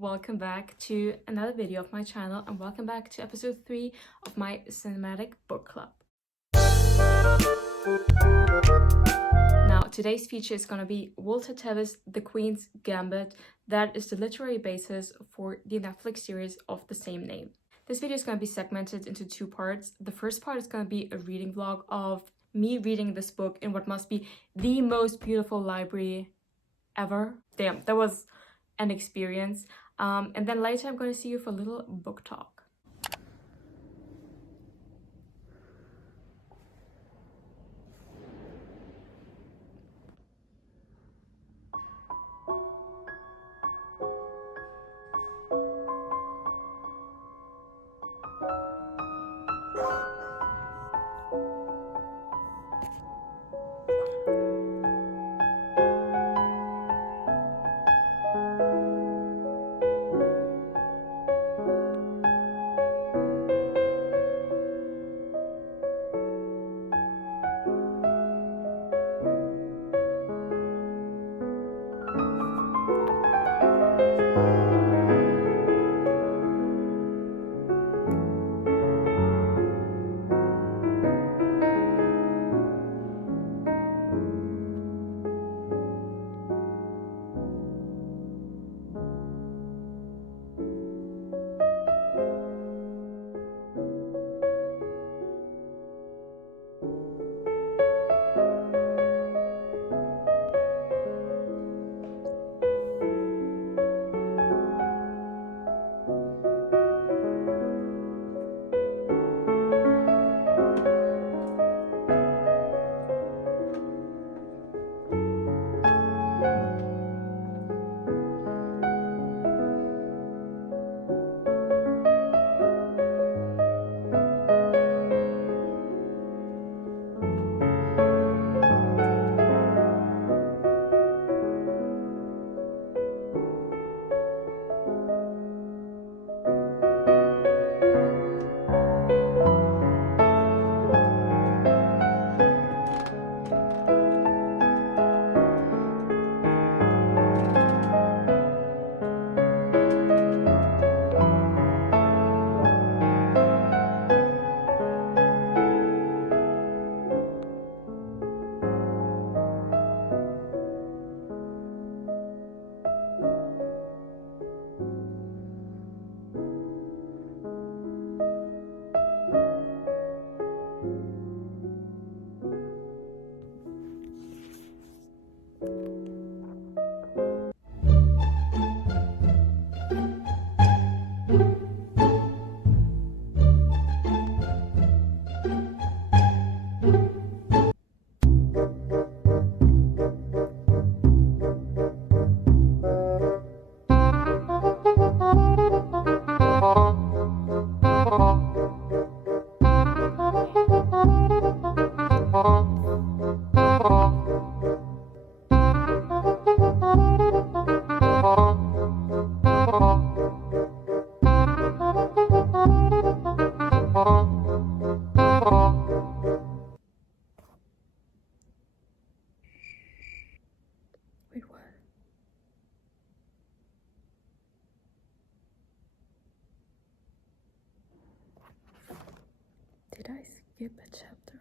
Welcome back to another video of my channel and welcome back to episode 3 of my cinematic book club. Now, today's feature is going to be Walter Tevis, The Queen's Gambit. That is the literary basis for the Netflix series of the same name. This video is going to be segmented into two parts. The first part is going to be a reading vlog of me reading this book in what must be the most beautiful library ever. Damn, that was an experience. And then later I'm going to see you for a little book talk. Wait, what? Did I skip a chapter?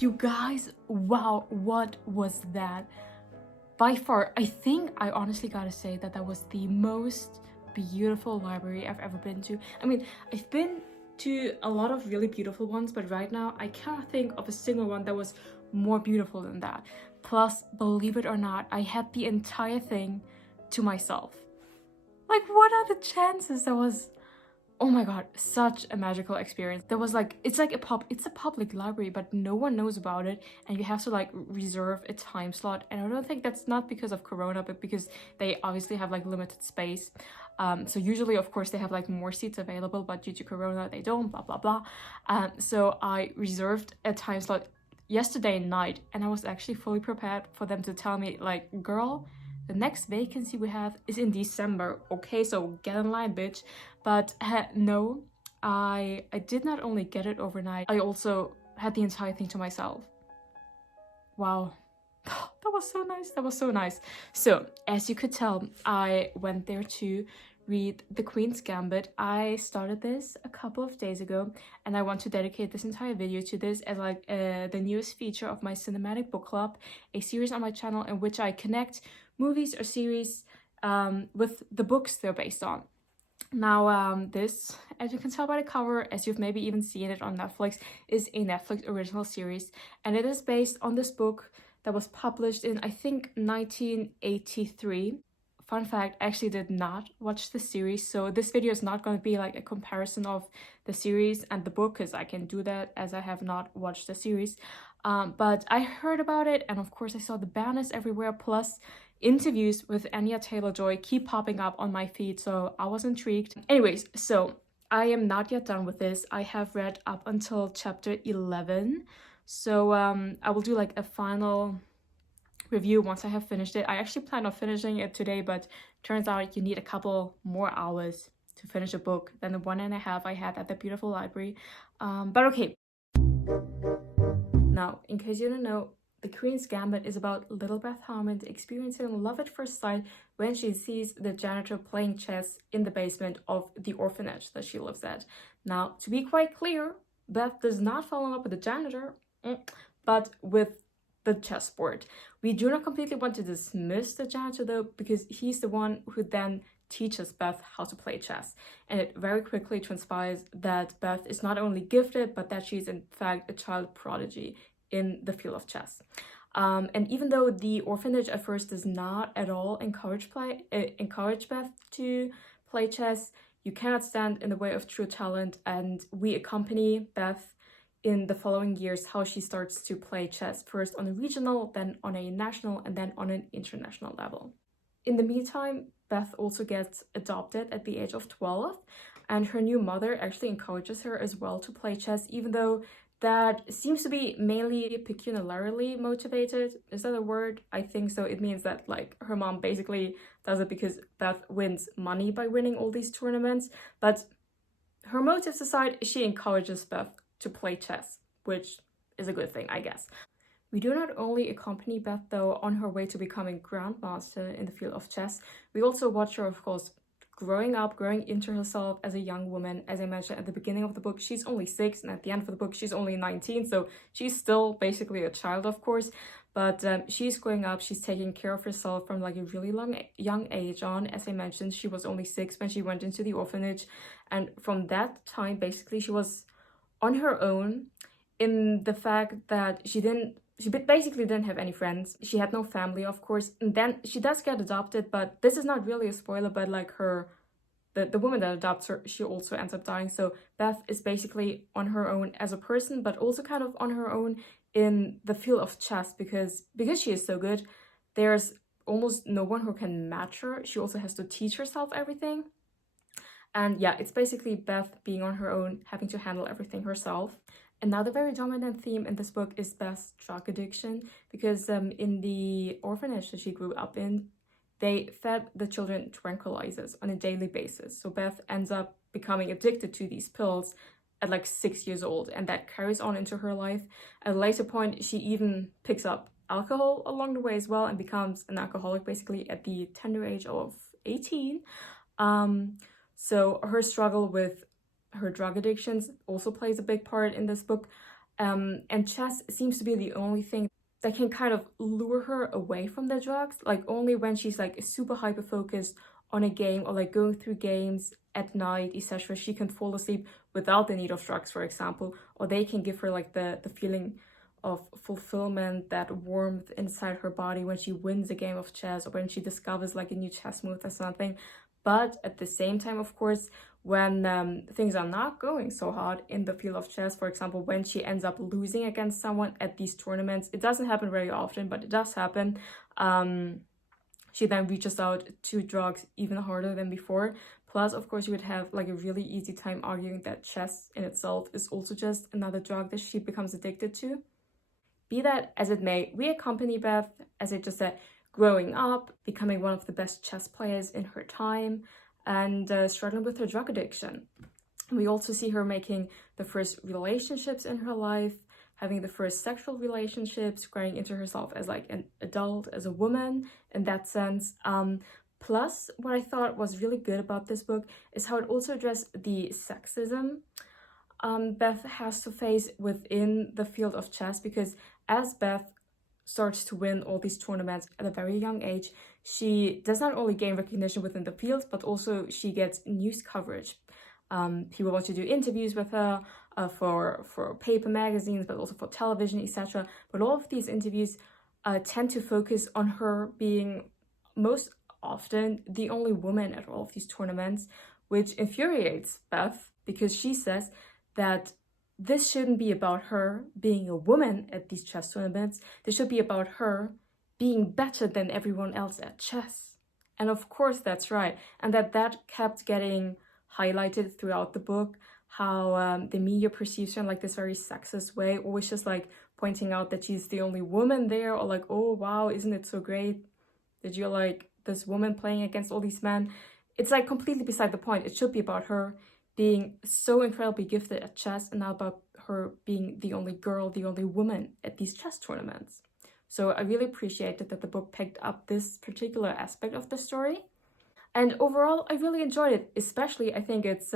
You guys, wow, what was that? By far, I honestly gotta say that that was the most beautiful library I've ever been to. I mean, I've been to a lot of really beautiful ones, but right now I cannot think of a single one that was more beautiful than that. Plus, believe it or not, I had the entire thing to myself. Like, what are the chances? That was, oh my god, such a magical experience. There was like, it's a public library, but no one knows about it, and you have to like reserve a time slot. And I don't think that's not because of Corona, but because they obviously have like limited space. So usually, of course, they have like more seats available, but due to Corona, they don't, blah, blah, blah. So I reserved a time slot yesterday night, and I was actually fully prepared for them to tell me like, girl, the next vacancy we have is in December. Okay, so get in line, bitch. But no, I did not only get it overnight, I also had the entire thing to myself. Wow. That was so nice. That was so nice. So, as you could tell, I went there to read The Queen's Gambit. I started this a couple of days ago, and I want to dedicate this entire video to this as like the newest feature of my cinematic book club, a series on my channel in which I connect movies or series with the books they're based on. Now, this, as you can tell by the cover, as you've maybe even seen it on Netflix, is a Netflix original series, and it is based on this book that was published in, I think, 1983. Fun fact, I actually did not watch the series, so this video is not going to be like a comparison of the series and the book, because I can do that as I have not watched the series. But I heard about it, and of course I saw the banners everywhere, plus interviews with Anya Taylor-Joy keep popping up on my feed, so I was intrigued. Anyways, so I am not yet done with this. I have read up until chapter 11, so I will do like a final review once I have finished it. I actually plan on finishing it today, but turns out you need a couple more hours to finish a book than the 1.5 I had at the beautiful library. But okay. Now, in case you don't know, The Queen's Gambit is about little Beth Harmon experiencing love at first sight when she sees the janitor playing chess in the basement of the orphanage that she lives at. Now, to be quite clear, Beth does not fall in love with the janitor, but with the chessboard. We do not completely want to dismiss the janitor though, because he's the one who then teaches Beth how to play chess. And it very quickly transpires that Beth is not only gifted, but that she's in fact a child prodigy in the field of chess. And even though the orphanage at first does not at all encourage Beth to play chess, you cannot stand in the way of true talent, and we accompany Beth in the following years how she starts to play chess, first on a regional, then on a national, and then on an international level. In the meantime, Beth also gets adopted at the age of 12, and her new mother actually encourages her as well to play chess, even though that seems to be mainly pecuniarily motivated. Is that a word? I think so. It means that like her mom basically does it because Beth wins money by winning all these tournaments, but her motives aside, she encourages Beth to play chess, which is a good thing, I guess. We do not only accompany Beth, though, on her way to becoming Grandmaster in the field of chess, we also watch her, of course, growing up, growing into herself as a young woman. As I mentioned at the beginning of the book, she's only 6, and at the end of the book, she's only 19, so she's still basically a child, of course. But she's growing up, she's taking care of herself from like a really young age on. As I mentioned, she was only 6 when she went into the orphanage, and from that time, basically, she was on her own, in the fact that she basically didn't have any friends. She had no family, of course, and then she does get adopted, but this is not really a spoiler, but like the woman that adopts her, she also ends up dying. So Beth is basically on her own as a person, but also kind of on her own in the field of chess, because she is so good, there's almost no one who can match her. She also has to teach herself everything. And yeah, it's basically Beth being on her own, having to handle everything herself. Another very dominant theme in this book is Beth's drug addiction, because in the orphanage that she grew up in, they fed the children tranquilizers on a daily basis. So Beth ends up becoming addicted to these pills at like 6 years old, and that carries on into her life. At a later point, she even picks up alcohol along the way as well and becomes an alcoholic basically at the tender age of 18. So her struggle with her drug addictions also plays a big part in this book. And chess seems to be the only thing that can kind of lure her away from the drugs. Like only when she's like super hyper focused on a game or like going through games at night, etc., she can fall asleep without the need of drugs, for example, or they can give her like the feeling of fulfillment, that warmth inside her body when she wins a game of chess or when she discovers like a new chess move or something. But at the same time, of course, when things are not going so hard in the field of chess, for example, when she ends up losing against someone at these tournaments, it doesn't happen very often, but it does happen. She then reaches out to drugs even harder than before. Plus, of course, you would have like a really easy time arguing that chess in itself is also just another drug that she becomes addicted to. Be that as it may, we accompany Beth, as I just said, growing up, becoming one of the best chess players in her time, and struggling with her drug addiction. We also see her making the first relationships in her life, having the first sexual relationships, growing into herself as like an adult, as a woman in that sense. Plus, what I thought was really good about this book is how it also addressed the sexism Beth has to face within the field of chess, because as Beth starts to win all these tournaments at a very young age, she does not only gain recognition within the field, but also she gets news coverage. People want to do interviews with her for paper magazines, but also for television, etc. But all of these interviews tend to focus on her being most often the only woman at all of these tournaments, which infuriates Beth, because she says that this shouldn't be about her being a woman at these chess tournaments. This should be about her being better than everyone else at chess. And of course that's right. And that kept getting highlighted throughout the book, how the media perceives her in like this very sexist way, always just like pointing out that she's the only woman there, or like, oh wow, isn't it so great that you're like this woman playing against all these men. It's like completely beside the point. It should be about her being so incredibly gifted at chess, and not about her being the only girl, the only woman at these chess tournaments. So I really appreciated that the book picked up this particular aspect of the story. And overall, I really enjoyed it. Especially, I think it's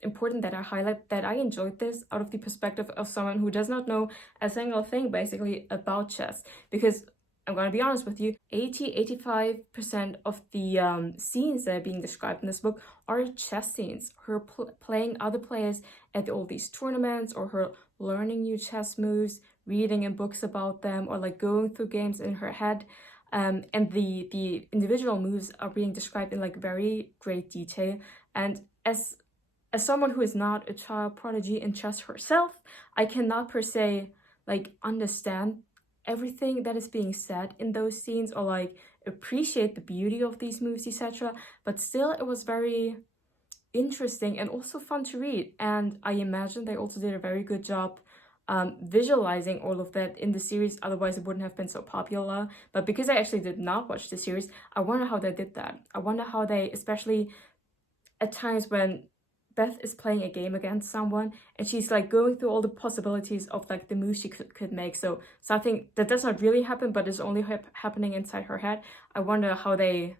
important that I highlight that I enjoyed this out of the perspective of someone who does not know a single thing basically about chess. Because I'm going to be honest with you, 85% of the scenes that are being described in this book are chess scenes. Her playing other players at all these tournaments, or her learning new chess moves, reading in books about them, or like going through games in her head. And the individual moves are being described in like very great detail. And as someone who is not a child prodigy in chess herself, I cannot per se like understand everything that is being said in those scenes, or like appreciate the beauty of these moves, etc. But still, it was very interesting and also fun to read. And I imagine they also did a very good job visualizing all of that in the series, otherwise it wouldn't have been so popular. But because I actually did not watch the series, I wonder how they did that. I wonder how they, especially at times when Beth is playing a game against someone and she's like going through all the possibilities of like the moves she could make. So something that does not really happen, but is only happening inside her head. I wonder how they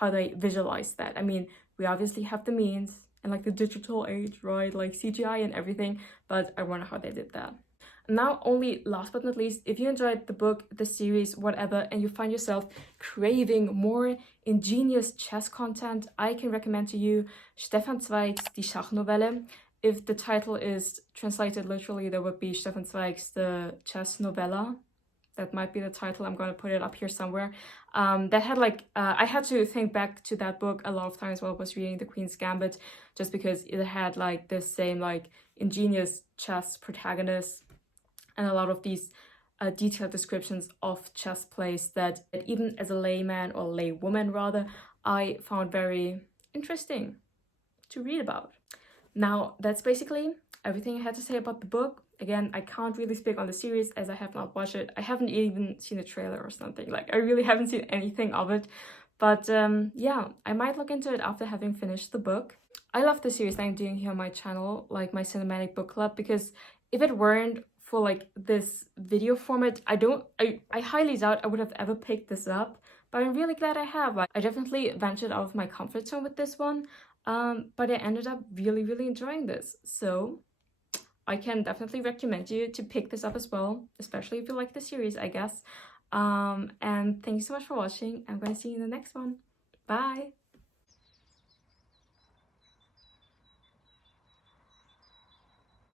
visualize that. I mean, we obviously have the means and like the digital age, right? Like CGI and everything, but I wonder how they did that. Now, only last but not least, if you enjoyed the book, the series, whatever, and you find yourself craving more ingenious chess content, I can recommend to you Stefan Zweig's Die Schachnovelle. If the title is translated literally, there would be Stefan Zweig's The Chess Novella. That might be the title. I'm going to put it up here somewhere. That had like, I had to think back to that book a lot of times while I was reading The Queen's Gambit, just because it had like this same like ingenious chess protagonist, and a lot of these detailed descriptions of chess plays that even as a layman, or laywoman rather, I found very interesting to read about. Now, that's basically everything I had to say about the book. Again, I can't really speak on the series as I have not watched it. I haven't even seen a trailer or something. Like, I really haven't seen anything of it. But yeah, I might look into it after having finished the book. I love the series that I'm doing here on my channel, like my cinematic book club, because if it weren't for like this video format, I highly doubt I would have ever picked this up, but I'm really glad I have. Like, I definitely ventured out of my comfort zone with this one, but I ended up really enjoying this. So I can definitely recommend you to pick this up as well, especially if you like the series, I guess. And thank you so much for watching. I'm going to see you in the next one. Bye!